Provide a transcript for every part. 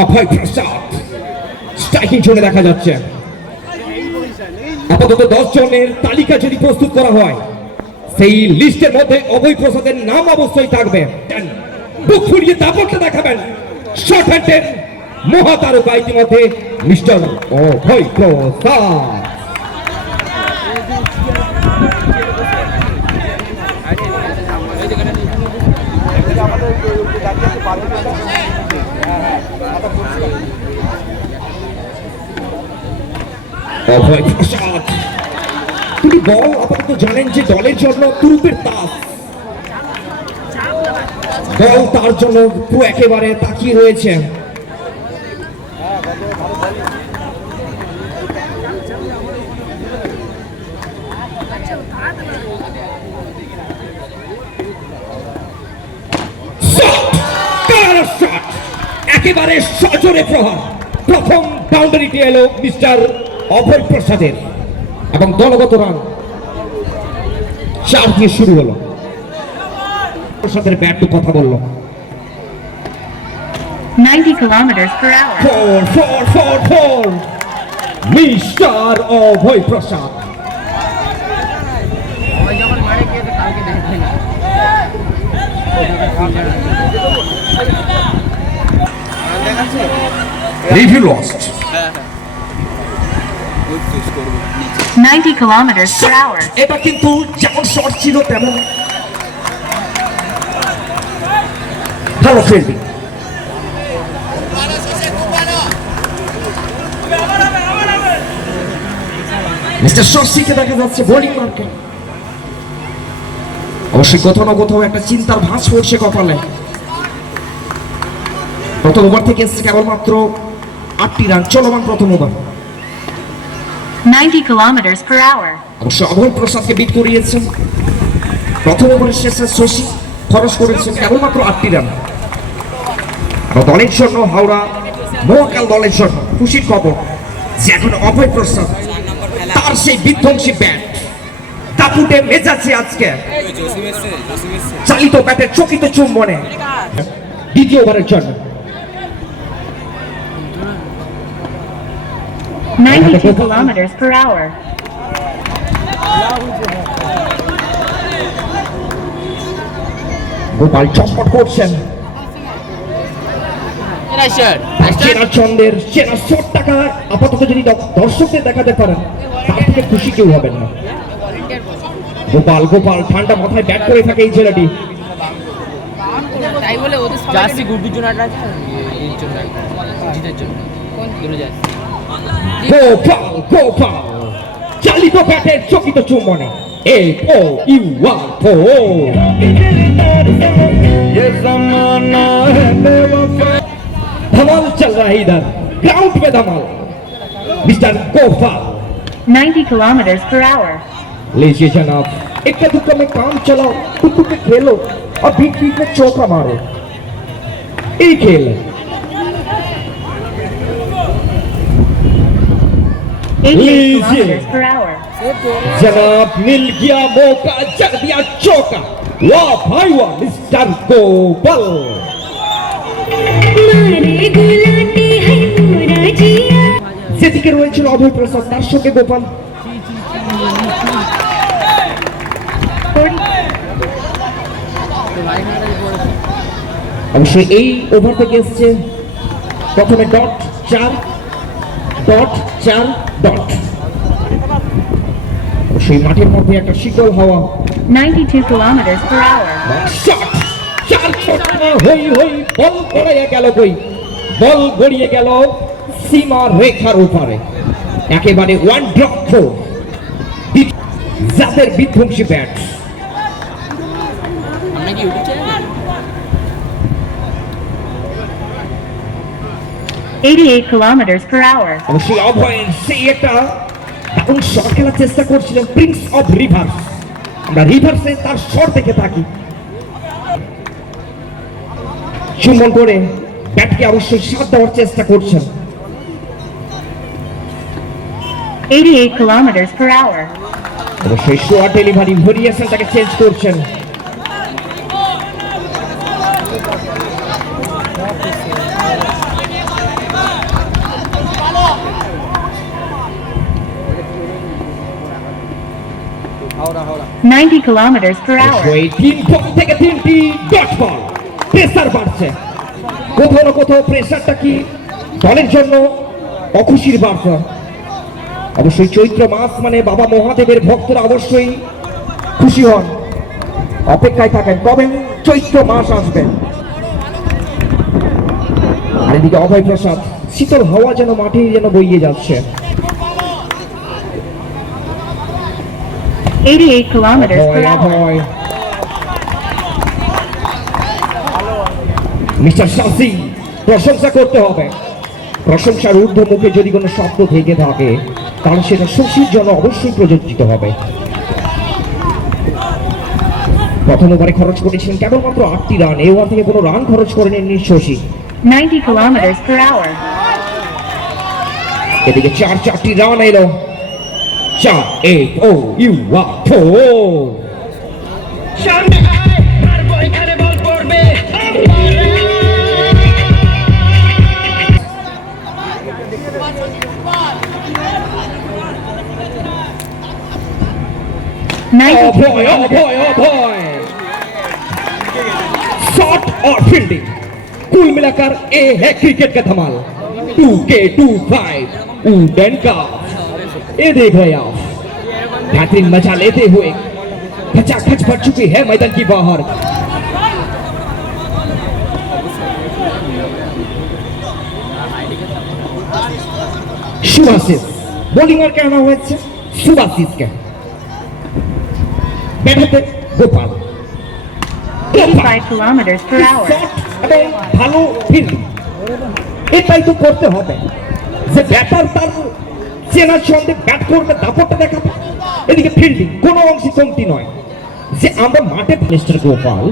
অভয় প্রসাদ striking জোনে দেখা যাচ্ছে। আপাতত দশ জনের তালিকা যদি প্রস্তুত করা হয়, সেই লিস্টের মধ্যে অভয় প্রসাদের নাম অবশ্যই থাকবে। বুক ফুরিয়ে দাপটটা দেখাবেন। শর্ট হ্যান্ডের মহাতারকা ইতিমধ্যে মিস্টার অভয় প্রসাদ। অভয় প্রসাদ তিনি বড় আপাতত জানেন যে দলের জন্য তুরুপের তাস। দল তার জন্য পুরো একেবারে তাকিয়ে রয়েছে। একেবারে সজোরে প্রহার। প্রথম বাউন্ডারিটি এলো মিস্টার অভয় প্রসাদের। এবং দলগত রান চার দিয়ে শুরু হলো। প্রসাদের ব্যাট কথা বলল। 90 kilometers per hour ওই যখন মারে গিয়ে তো কালকে দেখবে না দেখাচ্ছে রিভিউ লস্ট হ্যাঁ ওই ফিস করব। 90 kilometers per hour. এটা কিন্তু যেমন শর্ট ছিল তেমন ভালো ফিল্ডিং মিস্টার শশীকে দেখা যাচ্ছে বোলিং মার্কে। অবশ্যই কোথাও না কোথাও একটা চিন্তার ভাঁজ পড়ছে কপালে। প্রথম ওভার থেকে এসছে কেবলমাত্র আটটি রান চলমান প্রথম ওভার। 90 kilometers per hour. অবশ্য অভয় প্রসাদকে বিট করিয়েছেন। প্রথম ওভারের শেষে শশী খরচ করেছেন কেবলমাত্র আটটি রান। আর দলের জন্য হাওড়া মহাকাল দলের জন্য খুশির খবর যে এখন অভয় প্রসাদ তার সেই বিধ্বংসী ব্যাট দাপুটে মেজাচ্ছে আজকে চালিত ব্যাটের চকিত চুম্বনে দ্বিতীয় ওভারের জন্য। 92 kilometers per hour. গোপাল চম্পট করছেন। স্যার চেনা চন্দ্রের চেনা শট টাকা আপাতত যদি দর্শকদের দেখাতে পারেন তার থেকে খুশি কেউ হবেন না। গোপাল গোপাল ঠান্ডা মাথায় ব্যাট করে থাকে এই ছেলেটি। তাই বলে ওদের জার্সি গুড্ডুর জন্য একটা জন্য জিতের জন্য। দুটো জার্সি। গোপাল গোপাল চালিত ব্যাটের চকিত চুম্বনে এ ও ইউ আর ফোর धमाल चल रहा है इधर ग्राउंड पे धमाल mister Gopal 90 kilometers per hour. लीजिए जनाब इक्का दुक्का में काम चलाओ टुक टुक के खेलो और बीच बीच में चौका मारो यही खेल है 88 Easy. kilometers per hour. जनाब मिल गया मौका जग दिया चौका वाह भाई वाह मिस्टर गोपाल मारे गुलाटी है पूरा जिया যেদিকে রয়েছিল অভয় প্রসাদ তার সঙ্গে গোপাল 40 অবশ্যই এই ওভার থেকে এসছে প্রথমে ডট চার ডট চার ডট। সেই মাঠের মধ্যে একটা শীতল হাওয়া। 92 kilometers per hour. শট চার ছটা হই হই বল গড়াইয়া গেল কই? বল গড়িয়ে গেল সীমা রেখার উপরে একেবারে ওয়ান ড্রপ থ্রো যাদের বিধ্বংসী ব্যাট আমরা কি YouTube channel 88 kilometers per hour. অবশ্যই অভয়ের সেই একটা দারুণ শট খেলার চেষ্টা করছিলেন প্রিন্স অফ রিভার্স আমরা রিভার্সে তার শট দেখে থাকি চুম্বন করে ব্যাটকে অবশ্যই সাথ দেওয়ার চেষ্টা করছেন 88 kilometers per hour. অবশ্যই শোয়া ডেলিভারি ভেরিয়েশন তাকে চেঞ্জ করছেন 90 kilometers per hour. তিন বল থেকে তিনটি ডট বল প্রেসার বাড়ছে। কোথাও না কোথাও প্রেসারটা কি? দলের জন্য অখুশির বার্তা। অবশ্যই চৈত্র মাস মানে বাবা মহাদেবের ভক্তরা অবশ্যই খুশি হন। অপেক্ষায় থাকেন। কবে চৈত্র মাস আসবে? আর এদিকে অভয় প্রসাদ শীতল হাওয়া যেন মাঠে যেন বইয়ে যাচ্ছে। 88 kilometers per Abhay hour. Abhay mister শাসি প্রশংসা করতে হবে। প্রশংসার ঊর্ধ্ব মুখে যদি কোনো শব্দ থেকে থাকে তাহলে সেটা শশীর জন্য অবশ্যই প্রযোজিত হবে। প্রথম ওভারে খরচ করেছিলেন কেবলমাত্র আটটি রান। এই ওভার থেকে কোনো রান খরচ করে নেননি শশী। 90 kilometers per hour. এদিকে চার চারটি রান এলো। চার এক ও ইউ ওয়া ফো সামনে আয় মারবো এখানে বল পড়বে Ninety-two Abhay kilometers. Abhay Abhay shot और फील्डिंग कुल मिलाकर ए है क्रिकेट का धमाल टू के टू फाइव उडन का ये देख रहे आप बेहतरीन मजा लेते हुए खचाखच भर चुकी है मैदान की बाहर সুভাশিস বোলিং আর কেন হয়েছে সুভাশিসকে ব্যাটাতে Gopal Gopal 85 kilometers per hour. Shot এবং ভালো ফিল্ডিং এটাই তো করতে হবে যে ব্যাটার তার চেনার সঙ্গে ব্যাট করবে দাপটটা দেখাবে এদিকে ফিল্ডিং কোনো অংশে কমতি নয় যে আমরা মাঠে মিস্টার গোপাল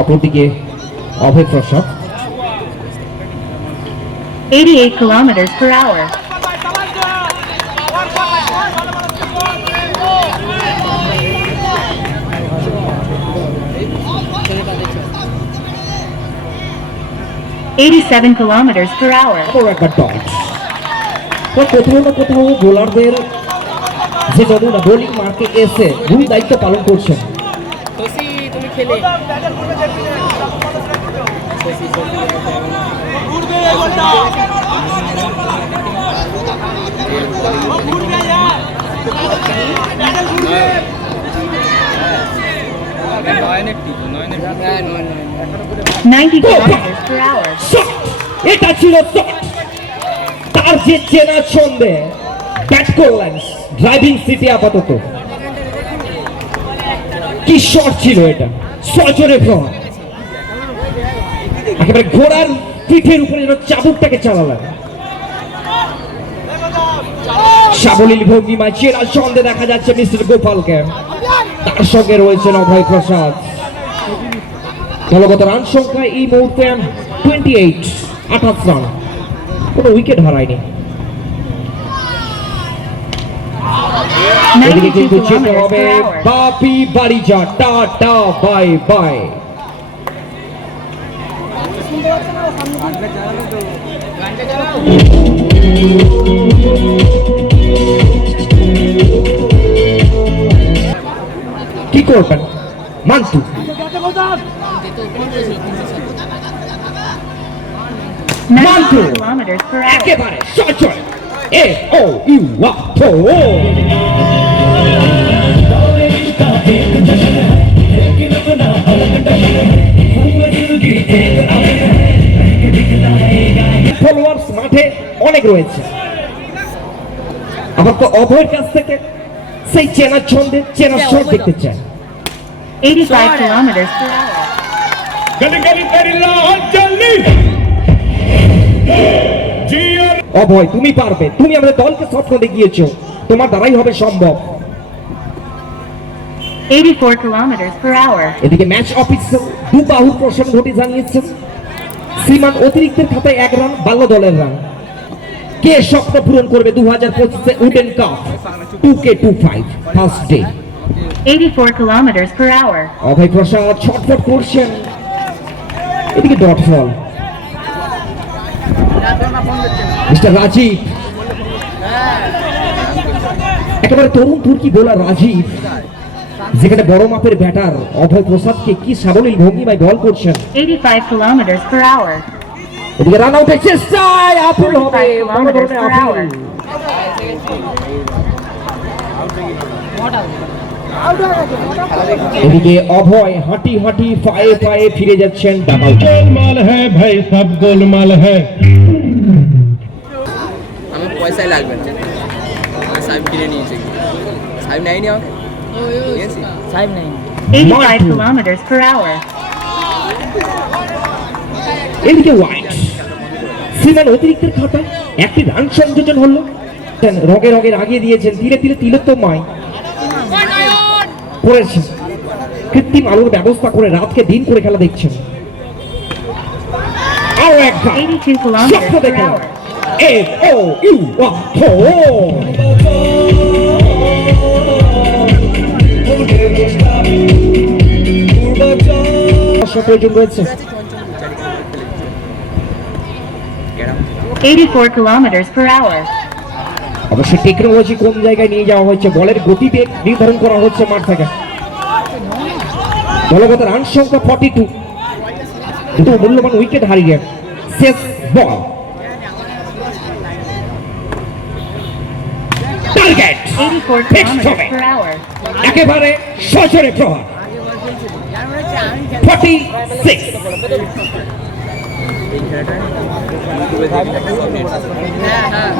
অপরদিকে অভয় প্রসাদ 88 kilometers per hour. Eighty-seven kilometers per hour. তো কোথাও না কোথাও বোলারদের যে নমুনা বোলিং মার্কে এসে ভুল দায়িত্ব পালন করছেন এটা ছিল তার যে চেনা ছন্দে ব্যাট করলেন ড্রাইভিং সিটি আপাতত। কি শট ছিল এটা? সজরে ফ্রন্ট একেবারে ঘোড়ার পিঠের উপরে যেন চাবুকটাকে চালালেন। সাবলীল ভঙ্গিমায় চেনা ছন্দে দেখা যাচ্ছে মিস্টার গোপালকে। তার সঙ্গে রয়েছেন অভয় প্রসাদ। দলগত রান সংখ্যা এই মুহূর্তে টোয়েন্টি এইট আঠাশ রান। কোনো উইকেট হারায়নি এদিকে 92 কিন্তু যেতে kilometers হবে per hour. বাপি বাড়িজা টাটা বাই বাই কি করবেন মান্তু 92 kilometers per hour. একেবারে সচল এ ও ইউ ওয়া ফলোয়ার্স মাঠে অনেক রয়েছে। আবার তো অভয়ের কাছ থেকে সেই চেনা ছন্দে চেনা শট দেখতে চায় 85 kilometers per hour. অভয় তুমি পারবে। তুমি আমাদের দলকে স্বপ্ন দেখিয়েছো। তোমার দ্বারাই হবে সম্ভব। 84 kilometers per hour. এদিকে ম্যাচ অফিসার দু বাহুর প্রসন্ন ঘটি জানিয়েছেন। শ্রীমান অতিরিক্তের খাতায় এক রান বাল্য দলের রান কে স্বপ্ন পূরণ করবে দু হাজার পঁচিশে wooden cup? Two K two five first day 84 kilometers per hour. অভয় ছটফট করছেন এদিকে ডট ফল। মিস্টার রাজীব। একেবারে তরুণ তুর্কি বোলার রাজীব যেখানে বড় মাপের ব্যাটার অভয় প্রসাদকে কি সাবলীল ভঙ্গিমায় বল করছেন? এদিকে অভয় হাঁটি হাঁটি পায়ে পায়ে ফিরে যাচ্ছেন গোলমাল হ্যাঁ ভাই সব গোলমাল হ্যাঁ পয়সাই লাগবে না। সাহেব কিনে নিয়েছি। সাহেব নেয়নি আমাকে? সাহেব নেয়নি। 85 kilometers per hour. এদিকে হোয়াইট শ্রীমান অতিরিক্তের খাতায় একটি রান সংযোজন হলো। রগে রগে আগিয়ে দিয়েছেন ধীরে ধীরে তিলোত্তমায় করেছে কৃত্রিম আলোর ব্যবস্থা করে রাতকে দিন করে খেলা দেখছেন। আরও একবার 82 kilometers per দেখেন hour. এফ ও ইউ প্রয়োজন রয়েছে 84 kilometers অবশ্য টেকনোলজি কোন জায়গায় নিয়ে যাওয়া হচ্ছে বলের গতিবেগ নির্ধারণ করা হচ্ছে মাঠ থেকে। দলগত রান সংখ্যা ফর্টি টু দুটো মূল্যবান উইকেট হারিয়ে শেষ বল টার্গেট 84 kilometers একেবারে সজরে প্রহার। ফর্টি সিক্স হ্যাঁ হ্যাঁ